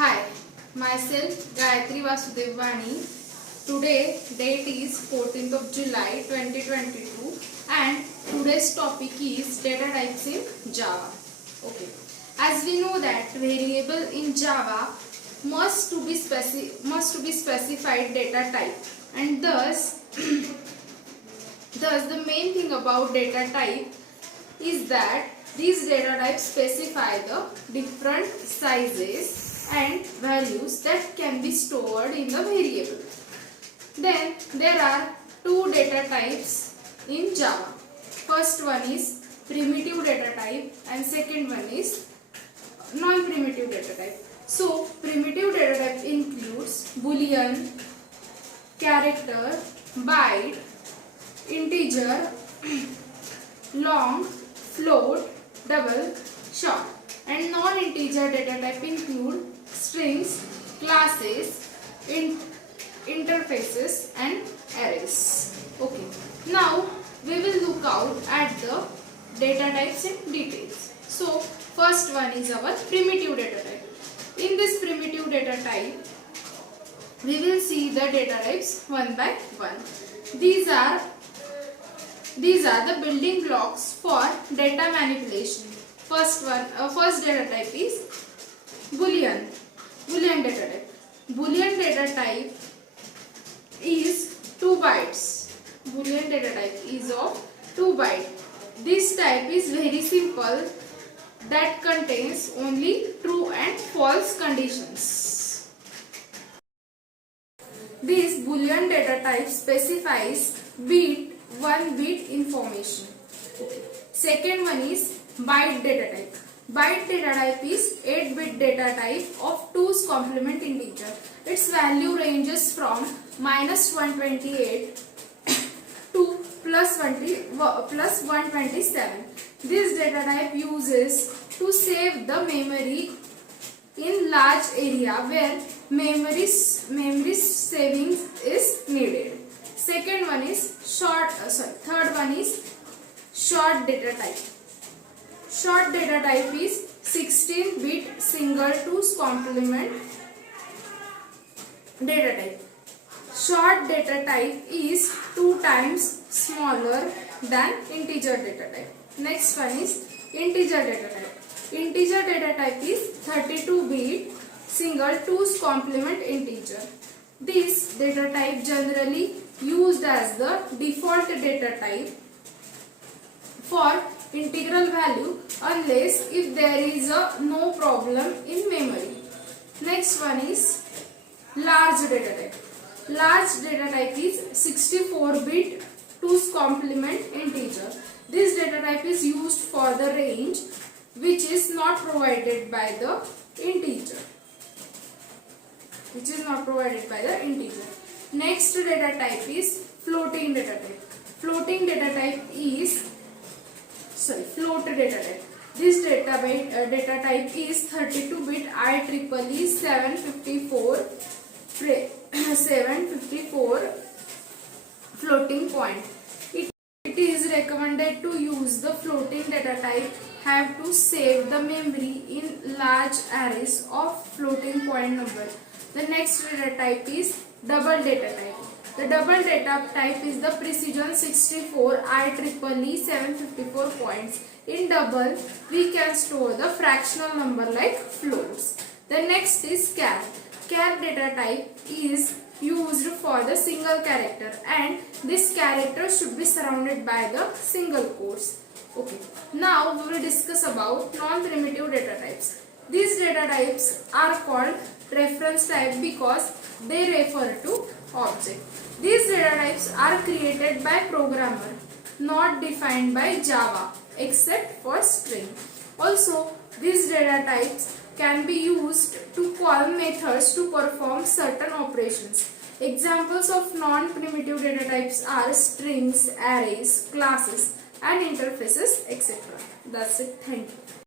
Hi, myself Gayatri Vasudevani. Today date is 14th of July 2022 and today's topic is data types in Java. Okay. As we know that variable in Java must to be specified data type, and thus the main thing about data type is that these data types specify the different sizes and values that can be stored in the variable. Then there are two data types in Java. First one is primitive data type and second one is non-primitive data type. So primitive data type includes boolean, character, byte, integer, long, float, double, short. And non-integer data type include strings, classes, interfaces and arrays. Okay. Now we will look out at the data types in details. So first one is our primitive data type. In this primitive data type, we will see the data types one by one. These are the building blocks for data manipulation. First data type is Boolean data type. Boolean data type is 2 bytes. Boolean data type is of 2 bytes. This type is very simple, that contains only true and false conditions. This Boolean data type specifies one bit information. Okay. Second one is byte data type. Byte data type is 8-bit data type of 2's complement integer. Its value ranges from -128 to +127. This data type uses to save the memory in large area where memory savings is needed. Third one is short data type. Short data type is 16-bit single 2's complement data type. Short data type is 2 times smaller than integer data type. Next one is integer data type. Integer data type is 32-bit single 2's complement integer. This data type generally used as the default data type for integral value unless if there is no problem in memory. Next one is large data type. Large data type is 64-bit 2's complement integer. This data type is used for the range which is not provided by the integer. Next data type is floating data type. Float data type. This data type is 32-bit IEEE 754 floating point. It is recommended to use the floating data type have to save the memory in large arrays of floating point number. The next data type is double data type. The double data type is the precision 64 IEEE 754 points. In double, we can store the fractional number like floats. The next is char. Char data type is used for the single character, and this character should be surrounded by the single quotes. Okay. Now we will discuss about non-primitive data types. These data types are called reference type because they refer to object. These data types are created by programmer, not defined by Java except for string. Also, these data types can be used to call methods to perform certain operations. Examples of non-primitive data types are strings, arrays, classes and interfaces, etc. That's it. Thank you.